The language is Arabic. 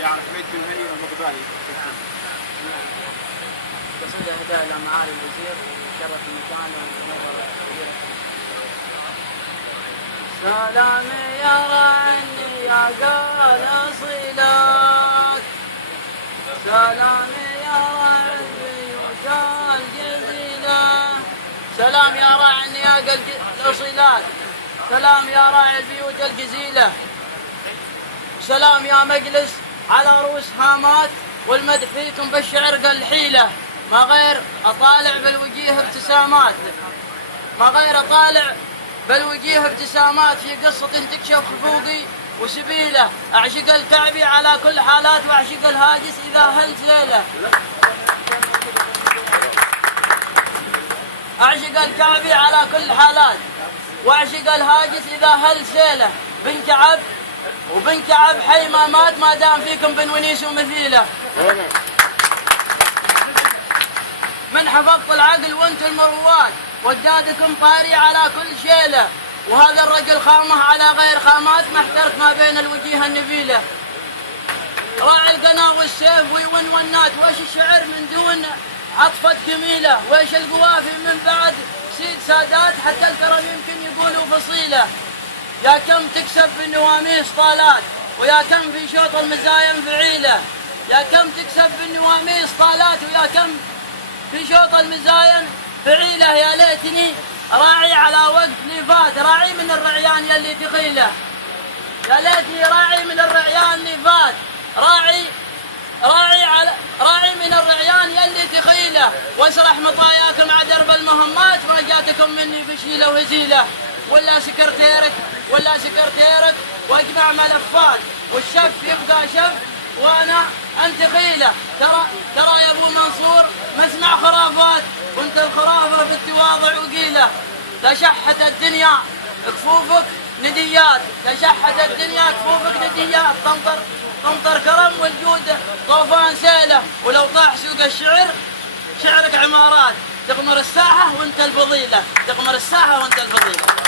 يعرف بيت المهني المقداري قصيدة هدايا إلى معالي الوزير وشرف المكان ونظر كبيرة. سلامي يا رعني يا قال صلات، سلامي يا رعني وقال جزيلة، سلام يا رعني يا قال صلات، سلام يا راعي البيوت الجزيلة، سلام يا مجلس على رؤوس هامات والمدح فيكم بالشعر قال حيلة، ما غير أطالع بالوجيه ابتسامات، ما غير أطالع بالوجيه ابتسامات في قصة تكشف خفوقي وسبيله، أعشق الكعبي على كل حالات وأعشق الهاجس إذا هلت ليلة، أعشق الكعبي على كل حالات وأعشق الهاجس إذا هلت ليلة، بن كعب وبن كعب حي ما مات ما دام فيكم بن ونيس ومثيله، من حفظت العقل وانت المروات وجدادكم طاري على كل شيله، وهذا الرجل خامه على غير خامات محترف ما بين الوجيه النبيله، راعي القنا والسيف ويونونات، وش الشعر من دون عطفة جميله، وش القوافي من بعد سيد سادات حتى الكرم يمكن يقولوا فصيله، يا كم تكسب بالنواميس طالات ويا كم في شوط المزايم فعيله، يا كم تكسب بالنواميس طالات ويا كم في شوط المزايم فعيله، يا ليتني راعي على وقت لي فات، راعي من الرعيان يلي تخيله، يا ليتني راعي من الرعيان اللي فات، راعي من الرعيان يلي تخيله، واسرح مطاياكم على درب المهمات ما جاتكم مني فشيله وهزيله، ولا سكرتيرك واجمع ملفات والشف يبقى شف وانا انت خيله، ترى يا ابو منصور مسمع خرافات وانت الخرافه في التواضع وقيله، تشحت الدنيا كفوفك نديات، تشحت الدنيا كفوفك نديات، تمطر كرم والجود طوفان سيله، ولو طاح سوق الشعر شعرك عمارات، تغمر الساحه وانت الفضيله، تغمر الساحه وانت الفضيله.